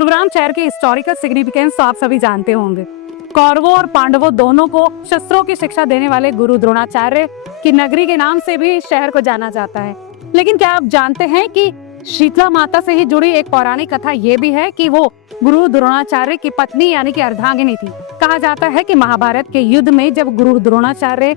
गुरुग्राम शहर की historical significance तो आप सभी जानते होंगे। कौरवों और पांडवों दोनों को शस्त्रों की शिक्षा देने वाले गुरु द्रोणाचार्य की नगरी के नाम से भी शहर को जाना जाता है। लेकिन क्या आप जानते हैं कि शीतला माता से ही जुड़ी एक पौराणिक कथा ये भी है कि वो गुरु द्रोणाचार्य की पत्नी यानी कि अर्धांगिनी थी। कहा जाता है कि महाभारत के युद्ध में जब गुरु द्रोणाचार्य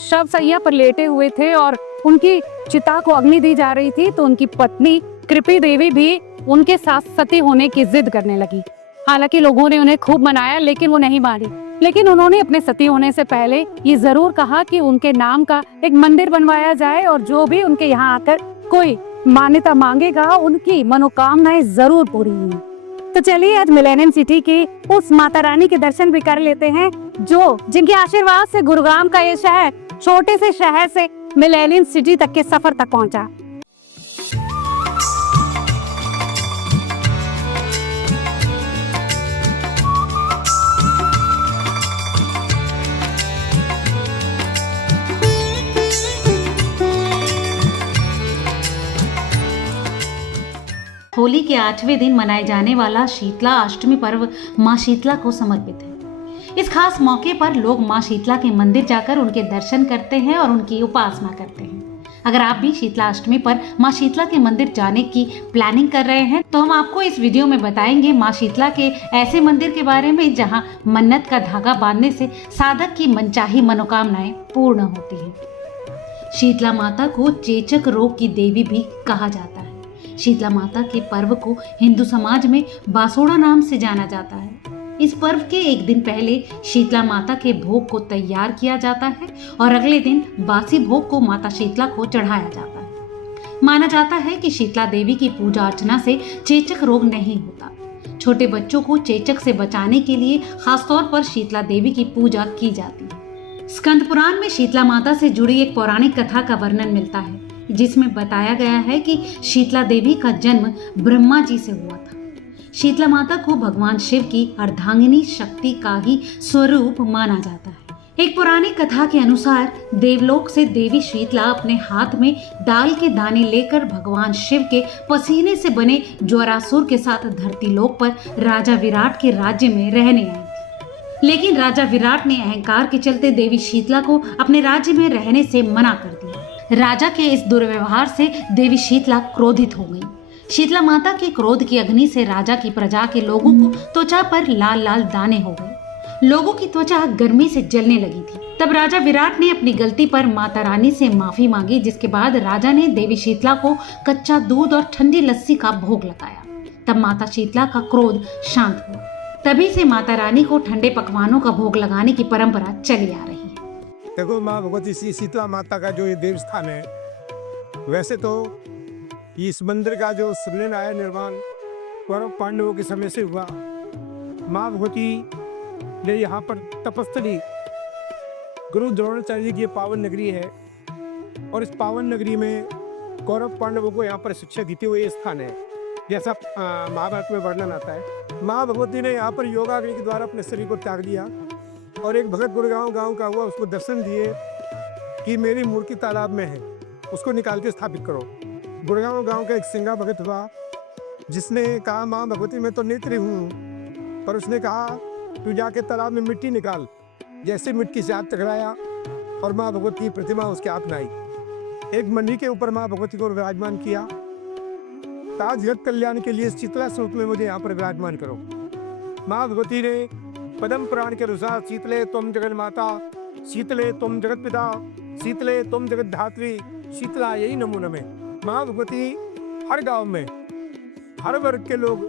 शवशैया पर लेटे हुए थे और उनकी चिता को अग्नि दी जा रही थी तो उनकी पत्नी कृपी देवी भी उनके साथ सती होने की जिद करने लगी। हालांकि लोगों ने उन्हें खूब मनाया लेकिन वो नहीं मानी। लेकिन उन्होंने अपने सती होने से पहले ये जरूर कहा कि उनके नाम का एक मंदिर बनवाया जाए और जो भी उनके यहाँ आकर कोई मान्यता मांगेगा उनकी मनोकामनाएं जरूर पूरी होंगी। तो चलिए आज मिलेनियम सिटी की उस माता रानी के दर्शन भी कर लेते हैं जो जिनके आशीर्वाद से गुरुग्राम का ये शहर छोटे से शहर से मिलेनियम सिटी तक के सफर तक पहुंचा। होली के 8वें दिन मनाए जाने वाला शीतला अष्टमी पर्व मां शीतला को समर्पित है। इस खास मौके पर लोग मां शीतला के मंदिर जाकर उनके दर्शन करते हैं और उनकी उपासना करते हैं। अगर आप भी शीतला अष्टमी पर मां शीतला के मंदिर जाने की प्लानिंग कर रहे हैं तो हम आपको इस वीडियो में बताएंगे मां शीतला के ऐसे मंदिर के बारे में जहां मन्नत का धागा बांधने से साधक की मनचाही मनोकामनाएं पूर्ण होती हैं। शीतला माता को चेचक रोग की देवी भी कहा जाता है। शीतला माता के पर्व को हिंदू समाज में बासोड़ा नाम से जाना जाता है। इस पर्व के एक दिन पहले शीतला माता के भोग को तैयार किया जाता है और अगले दिन बासी भोग को माता शीतला को चढ़ाया जाता है। माना जाता है कि शीतला देवी की पूजा अर्चना से चेचक रोग नहीं होता। छोटे बच्चों को चेचक से बचाने के लिए खासतौर पर शीतला देवी की पूजा की जाती है। स्कंद पुराण में शीतला माता से जुड़ी एक पौराणिक कथा का वर्णन मिलता है जिसमें बताया गया है कि शीतला देवी का जन्म ब्रह्मा जी से हुआ था। शीतला माता को भगवान शिव की अर्धांगिनी शक्ति का ही स्वरूप माना जाता है। एक पौराणिक कथा के अनुसार देवलोक से देवी शीतला अपने हाथ में दाल के दाने लेकर भगवान शिव के पसीने से बने ज्वरासुर के साथ धरती लोक पर राजा विराट के राज्य में रहने आई थी। लेकिन राजा विराट ने अहंकार के चलते देवी शीतला को अपने राज्य में रहने से मना कर दिया। राजा के इस दुर्व्यवहार से देवी शीतला क्रोधित हो गई। शीतला माता के क्रोध की अग्नि से राजा की प्रजा के लोगों को त्वचा पर लाल लाल दाने हो गए। लोगों की त्वचा गर्मी से जलने लगी थी। तब राजा विराट ने अपनी गलती पर माता रानी से माफी मांगी, जिसके बाद राजा ने देवी शीतला को कच्चा दूध और ठंडी लस्सी का भोग लगाया। तब माता शीतला का क्रोध शांत हुआ। तभी से माता रानी को ठंडे पकवानों का भोग लगाने की परंपरा चली आ रही है। देखो माँ भगवती श्री शीतला माता का जो ये देव स्थान है, वैसे तो इस मंदिर का जो शिलान्यास निर्माण कौरव पांडवों के समय से हुआ। माँ भगवती ने यहाँ पर तपस्थली गुरु द्रोणाचार्य की पावन नगरी है और इस पावन नगरी में कौरव पांडवों को यहाँ पर शिक्षा देते हुए स्थान है, जैसा महाभारत में वर्णन आता है। माँ भगवती ने यहाँ पर योगाग्नि के द्वारा अपने शरीर को त्याग दिया और एक भगत गुड़गांव गांव का हुआ उसको दर्शन दिए कि मेरी मूर्ति तालाब में है, उसको निकाल के स्थापित करो। गुड़गांव गांव का एक सिंगा भगत हुआ जिसने कहा माँ भगवती मैं तो नेत्री हूँ, पर उसने कहा तू जाके तालाब में मिट्टी निकाल। जैसे मिट्टी से हाथ टकराया और माँ भगवती की प्रतिमा उसके हाथ में आई। एक मंडी के ऊपर माँ भगवती को विराजमान किया। ताज जगत कल्याण के लिए शीतला स्वरूप में मुझे यहाँ पर विराजमान करो। माँ भगवती ने पद्म पुराण के अनुसार शीतले तुम जगत माता, शीतले तुम जगत पिता, शीतले तुम जगत धात्री, शीतला यही नमो नमे। माँ भगवती हर गांव में हर वर्ग के लोग,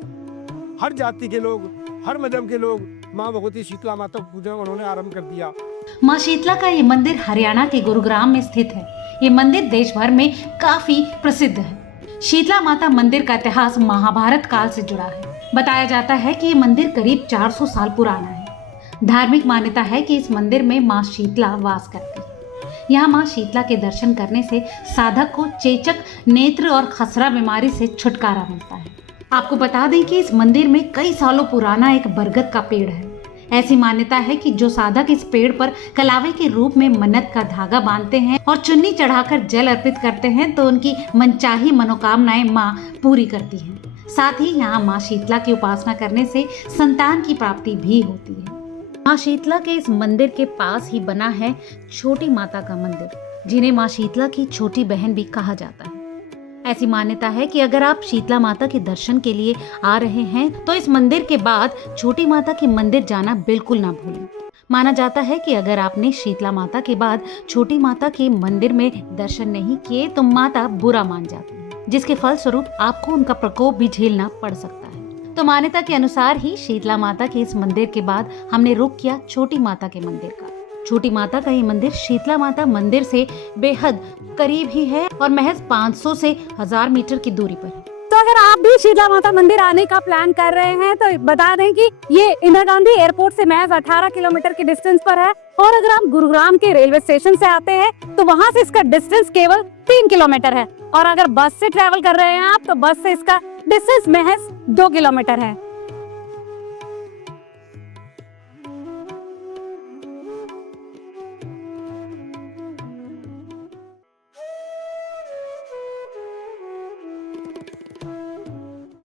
हर जाति के लोग, हर मजहब के लोग माँ भगवती शीतला माता की पूजा उन्होंने आरंभ कर दिया। माँ शीतला का ये मंदिर हरियाणा के गुरुग्राम में स्थित है। ये मंदिर देश भर में काफी प्रसिद्ध है। शीतला माता मंदिर का इतिहास महाभारत काल से जुड़ा है। बताया जाता है कि ये मंदिर करीब 400 साल पुराना है। धार्मिक मान्यता है कि इस मंदिर में मां शीतला वास करती है। यहाँ मां शीतला के दर्शन करने से साधक को चेचक, नेत्र और खसरा बीमारी से छुटकारा मिलता है। आपको बता दें कि इस मंदिर में कई सालों पुराना एक बरगद का पेड़ है। ऐसी मान्यता है कि जो साधक इस पेड़ पर कलावे के रूप में मन्नत का धागा बांधते हैं और चुन्नी चढ़ाकर जल अर्पित करते हैं तो उनकी मनचाही मनोकामनाएं मां पूरी करती हैं। साथ ही यहाँ माँ शीतला की उपासना करने से संतान की प्राप्ति भी होती है। माँ शीतला के इस मंदिर के पास ही बना है छोटी माता का मंदिर, जिन्हें माँ शीतला की छोटी बहन भी कहा जाता है। ऐसी मान्यता है कि अगर आप शीतला माता के दर्शन के लिए आ रहे हैं तो इस मंदिर के बाद छोटी माता के मंदिर जाना बिल्कुल ना भूलें। माना जाता है कि अगर आपने शीतला माता के बाद छोटी माता के मंदिर में दर्शन नहीं किए तो माता बुरा मान जाती है, जिसके फलस्वरूप आपको उनका प्रकोप भी झेलना पड़ सकता है। तो मान्यता के अनुसार ही शीतला माता के इस मंदिर के बाद हमने रुख किया छोटी माता के मंदिर का। छोटी माता का ये मंदिर शीतला माता मंदिर से बेहद करीब ही है और महज 500 से 1000 मीटर की दूरी पर है। तो अगर आप भी शीतला माता मंदिर आने का प्लान कर रहे हैं तो बता दें कि ये इंदिरा गांधी एयरपोर्ट से महज 18 किलोमीटर के डिस्टेंस पर है, और अगर आप गुरुग्राम के रेलवे स्टेशन से आते हैं तो वहां से इसका डिस्टेंस केवल 3 किलोमीटर है, और अगर बस से ट्रेवल कर रहे हैं आप तो बस से इसका डिस्टेंस महज 2 किलोमीटर है।